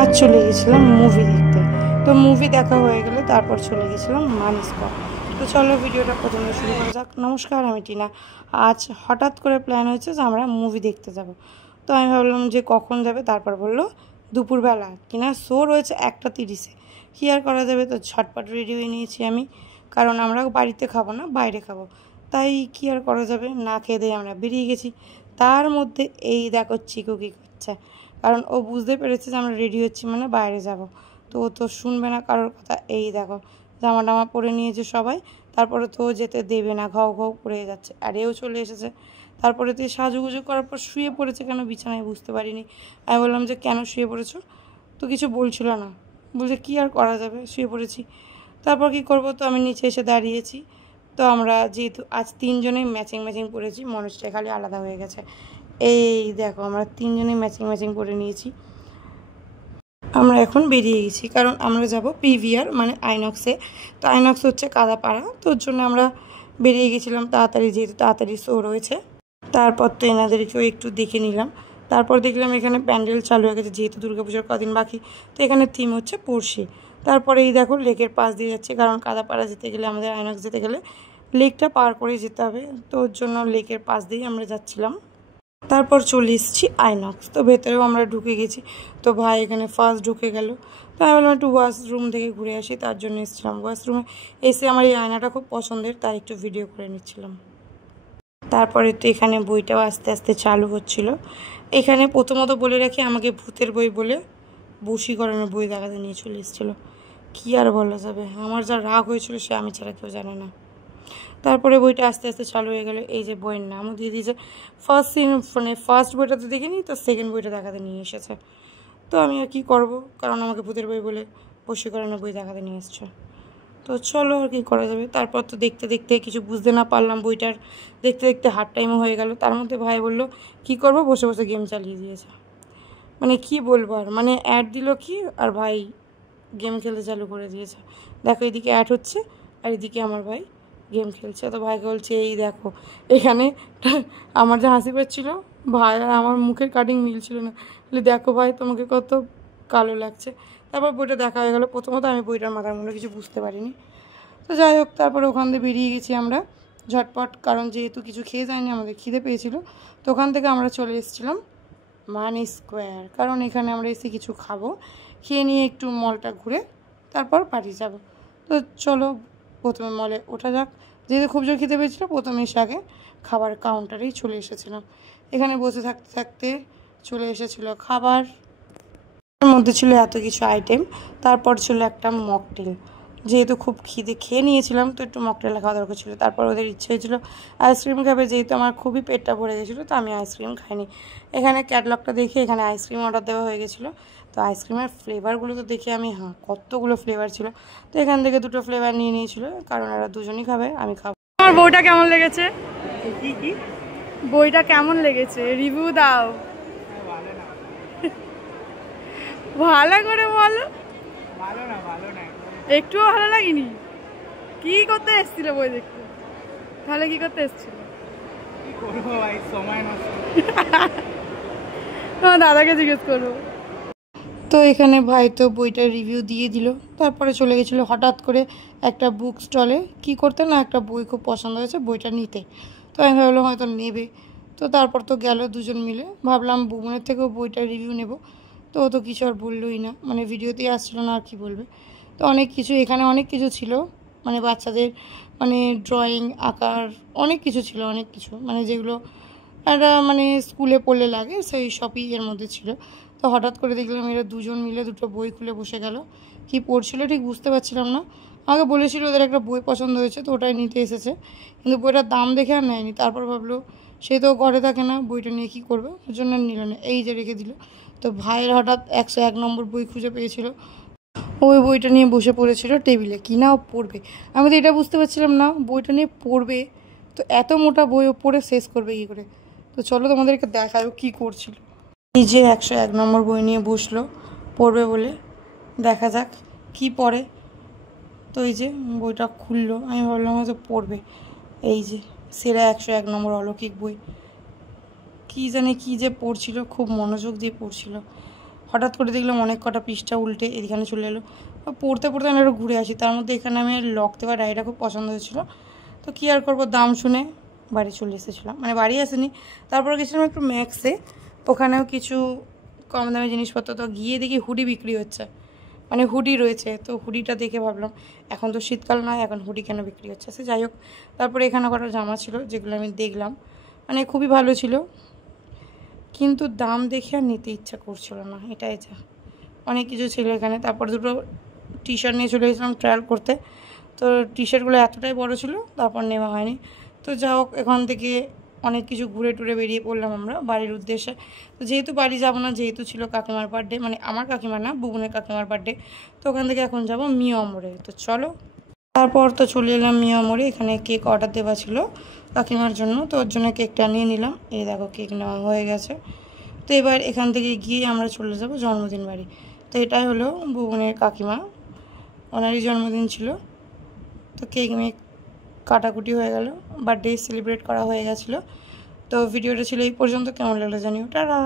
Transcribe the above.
আজ চলে গেছিলাম মুভি দেখতে। তো মুভি দেখা হয়ে গেলে তারপর চলে গেছিলাম মানিসকা। তো চলো ভিডিওটা প্রথমে শুরু করা যাক। নমস্কার, আমি টিনা। আজ হঠাৎ করে প্ল্যান হয়েছে যে আমরা মুভি দেখতে যাব। তো আমি ভাবলাম যে কখন যাবে, তারপর বললো দুপুরবেলা কিনা শো রয়েছে 1:30-এ। কী আর করা যাবে, তো ঝটপট রেডি হয়ে নিয়েছি আমি, কারণ আমরা বাড়িতে খাবো না, বাইরে খাবো। তাই কী আর করা যাবে, না খেয়ে দিয়ে আমরা বেরিয়ে গেছি। তার মধ্যে এই দেখো চিকু কী করছে, কারণ ও বুঝতে পেরেছে যে আমরা রেডি হচ্ছি মানে বাইরে যাব। তো ও তো শুনবে না কারোর কথা। এই দেখো জামা টামা পরে নিয়েছে সবাই, তারপরে তো ও যেতে দেবে না, ঘাউ ঘাউ করে যাচ্ছে। আর এও চলে এসেছে। তারপরে তুই সাজুগুজু করার পর শুয়ে পড়েছে কেন বিছানায় বুঝতে পারিনি। আমি বললাম যে কেন শুয়ে পড়েছো, তো কিছু বলছিল না, বলছে কী আর করা যাবে, শুয়ে পড়েছি। তারপর কি করব, তো আমি নিচে এসে দাঁড়িয়েছি। তো আমরা যেহেতু আজ 3জনেই ম্যাচিং ম্যাচিং পরেছি, মনোজটা খালি আলাদা হয়ে গেছে। এই দেখো আমরা 3জনেই ম্যাচিং ম্যাচিং পরে নিয়েছি। আমরা এখন বেরিয়ে গেছি, কারণ আমরা যাব পিভিআর মানে আইনক্সে। তো আইনক্স হচ্ছে কাদাপাড়া, তো ওর জন্য আমরা বেরিয়ে গেছিলাম তাড়াতাড়ি, যেহেতু তাড়াতাড়ি শো রয়েছে। তারপর তো এনাদেরকেও একটু দেখে নিলাম। তারপর দেখলাম এখানে প্যান্ডেল চালু হয়ে গেছে, যেহেতু দুর্গাপুজোর কদিন বাকি। তো এখানে থিম হচ্ছে পড়শি। তারপরে এই দেখো লেকের পাশ দিয়ে যাচ্ছে, কারণ কাদাপাড়া যেতে গেলে, আমাদের আইনক্স যেতে গেলে লেকটা পার করে যেতে হবে। তো ওর জন্য লেকের পাশ দিয়েই আমরা যাচ্ছিলাম। তারপর চলে এসেছি আইনক্স। তো ভেতরেও আমরা ঢুকে গেছি। তো ভাই এখানে ফার্স্ট ঢুকে গেল। তো আমি বললাম একটু ওয়াশরুম থেকে ঘুরে আসি, তার জন্য এসেছিলাম। ওয়াশরুমে এসে আমার এই আয়নাটা খুব পছন্দের, তাই একটু ভিডিও করে নিচ্ছিলাম। তারপরে তো এখানে বইটাও আস্তে আস্তে চালু হচ্ছিল। এখানে প্রথমত বলে রাখি, আমাকে ভূতের বই বলে বশীকরণের বই দেখাতে নিয়ে চলে এসেছিলো। কী আর বলা যাবে, আমার যা রাগ হয়েছিল সে আমি ছাড়া কেউ জানে না। তারপরে বইটা আস্তে আস্তে চালু হয়ে গেল। এই যে বইয়ের নামও দিয়ে দিয়েছে। ফার্স্ট সিন মানে ফার্স্ট বইটা তো দেখিনি, তো সেকেন্ড বইটা দেখাতে নিয়ে এসেছে। তো আমি আর কী করবো, কারণ আমাকে ভূতের বই বলে বশীকরণের বই দেখাতে নিয়ে এসছে। তো চলো আর কি করা যাবে। তারপর তো দেখতে দেখতে কিছু বুঝতে না পারলাম বইটার, দেখতে দেখতে হার্ড টাইমও হয়ে গেল। তার মধ্যে ভাই বললো কী করবো, বসে বসে গেম চালিয়ে দিয়েছে। মানে কি বলবো আর, মানে অ্যাড দিল কি, আর ভাই গেম খেলতে চালু করে দিয়েছে। দেখো এদিকে অ্যাড হচ্ছে আর এদিকে আমার ভাই গেম খেলছে। তো ভাইকে বলছে এই দেখো, এখানে আমার যে হাসি পাচ্ছিলো, ভাই আর আমার মুখের কাটিং মিলছিল না। বলে দেখো ভাই তোমাকে কত কালো লাগছে। তারপর বইটা দেখা হয়ে গেলো। প্রথমত আমি বইটার মাথার মধ্যে কিছু বুঝতে পারিনি। তো যাই হোক, তারপরে ওখান থেকে বেরিয়ে গেছি আমরা ঝটপট, কারণ যেহেতু কিছু খেয়ে যায়নি, আমাদের খিদে পেয়েছিল। তো ওখান থেকে আমরা চলে এসেছিলাম মানি স্কোয়ার, কারণ এখানে আমরা এসে কিছু খাবো, খেয়ে নিয়ে একটু মলটা ঘুরে তারপর বাড়ি যাব। তো চলো প্রথমে মলে ওঠা যাক। যেহেতু খুব জোর খেতে পেয়েছিলো, প্রথমে এসে আগে খাবার কাউন্টারেই চলে এসেছিলাম। এখানে বসে থাকতে থাকতে চলে এসেছিলো খাবার। এর মধ্যে ছিল এত কিছু আইটেম। তারপর ছিল একটা মকটেল, যেহেতু খুব খিদে খেয়ে নিয়েছিলাম, তো একটু মকটেল খাওয়া দরকার ছিল। তারপর ওদের ইচ্ছে হয়েছিল আইসক্রিম খাবে, যেহেতু আমার খুবই পেটটা ভরে গেছিলো, তো আমি আইসক্রিম খাইনি। এখানে ক্যাটলগটা দেখে এখানে আইসক্রিম অর্ডার দেওয়া হয়ে গেছিলো। তো আইসক্রিমের ফ্লেভারগুলো তো দেখে আমি কতগুলো ফ্লেভার ছিল। তো এখান থেকে 2টো ফ্লেভার নিয়ে নিয়েছিল, কারণ এরা দুজনই খাবে, আমি খাবো। আমার বইটা কেমন লেগেছে? কি বইটা কেমন লেগেছে, রিভিউ দাও। ভালো করে বলো। ভালো না একটুও ভালো লাগেনি? কি করতে এসেছিল বই দেখতে? তাহলে কি করতে এসেছিল? কি করবো ভাই, সময় নষ্ট। তোমার দাদাকে জিজ্ঞেস করবো। তো এখানে ভাই তো বইটার রিভিউ দিয়ে দিল। তারপরে চলে গেছিলো হঠাৎ করে একটা বুক স্টলে, কি করতে না, একটা বই খুব পছন্দ হয়েছে, বইটা নিতে। তো আমি ভাবলাম হয়তো নেবে। তো তারপর তো গেল দুজন মিলে, ভাবলাম বুবনের থেকেও বইটার রিভিউ নেব। তো ও তো কিছু আর বললোই না, মানে ভিডিওতেই আসছিলো না, আর কি বলবে। তো অনেক কিছু এখানে অনেক কিছু ছিল, মানে বাচ্চাদের মানে ড্রয়িং আঁকার অনেক কিছু ছিল, অনেক কিছু মানে যেগুলো একটা মানে স্কুলে পড়লে লাগে, সেই সবই এর মধ্যে ছিল। তো হঠাৎ করে দেখলাম এরা দুজন মিলে 2টো বই খুলে বসে গেল। কি পড়ছিল ঠিক বুঝতে পারছিলাম না। আমাকে বলেছিল ওদের একটা বই পছন্দ হয়েছে, তো ওটাই নিতে এসেছে, কিন্তু বইটার দাম দেখে আর নেয়নি। তারপর ভাবলো সে তো ঘরে থাকে না, বইটা নিয়ে কী করবে, ওর জন্য নিল না, এই যে রেখে দিল। তো ভাইয়ের হঠাৎ 101 নম্বর বই খুঁজে পেয়েছিল, ওই বইটা নিয়ে বসে পড়েছিল টেবিলে, কি না ও পড়বে। আমি তো এটা বুঝতে পারছিলাম না, বইটা নিয়ে পড়বে তো এত মোটা বই ও পড়ে শেষ করবে কী করে। তো চলো তোমাদেরকে দেখায় ও কী করছিল। এই যে 101 নম্বর বই নিয়ে বসলো পড়বে বলে, দেখা যাক কি পড়ে। তো এই যে বইটা খুললো, আমি ভাবলাম হয়তো পড়বে। এই যে সেরা 101 নম্বর অলৌকিক বই, কী জানি কী যে পড়ছিল, খুব মনোযোগ দিয়ে পড়ছিল। হঠাৎ করে দেখলাম অনেক কটা পৃষ্ঠা উল্টে এখানে চলে এলো। পড়তে পড়তে আমি একটু ঘুরে আসি। তার মধ্যে এখানে আমি লক দেওয়া ডায়েরিটা খুব পছন্দ হয়েছিলো, তো কী আর করবো, দাম শুনে বাড়ি চলে এসেছিলাম। মানে বাড়ি আসেনি, তারপর গেছিলাম একটু ম্যাক্সে, ওখানেও কিছু কম দামে জিনিসপত্র। তো গিয়ে দেখি হুডি বিক্রি হচ্ছে, মানে হুডি রয়েছে। তো হুডিটা দেখে ভাবলাম এখন তো শীতকাল নয়, এখন হুডি কেন বিক্রি হচ্ছে, সে যাই হোক। তারপরে এখানে কটা জামা ছিল যেগুলো আমি দেখলাম, মানে খুবই ভালো ছিল, কিন্তু দাম দেখে আর নিতে ইচ্ছা করছিল না, এটাই যা। অনেক কিছু ছিল এখানে। তারপর দুটো টি শার্ট নিয়ে চলে গেছিলাম ট্রায়াল করতে, তো টি শার্টগুলো এতটাই বড় ছিল, তারপর নেওয়া হয়নি। তো যা হোক, এখান থেকে অনেক কিছু ঘুরে টুরে বেরিয়ে পড়লাম আমরা বাড়ির উদ্দেশ্যে। তো যেহেতু বাড়ি যাবো না, যেহেতু ছিল কাকিমার বার্থডে, মানে আমার কাকিমা না, বুবনের কাকিমার বার্থডে, তো ওখান থেকে এখন যাবো মিয়ামরে। তো চলো, তারপর তো চলে এলাম মিয়ামরে। এখানে কেক অর্ডার দেওয়া ছিল কাকিমার জন্য, তো ওর জন্য কেকটা নিয়ে নিলাম। এই দেখো কেক নেওয়া হয়ে গেছে। তো এবার এখান থেকে গিয়ে আমরা চলে যাব জন্মদিন বাড়ি। তো এটাই হলো বুবনের কাকিমা, ওনারই জন্মদিন ছিল। তো কেক মেক কাটাকুটি হয়ে গেল, বার্থডে সেলিব্রেট করা হয়ে গেছিলো। তো ভিডিওটা ছিল এই পর্যন্ত, কেমন লাগলো জানিও, টাটা।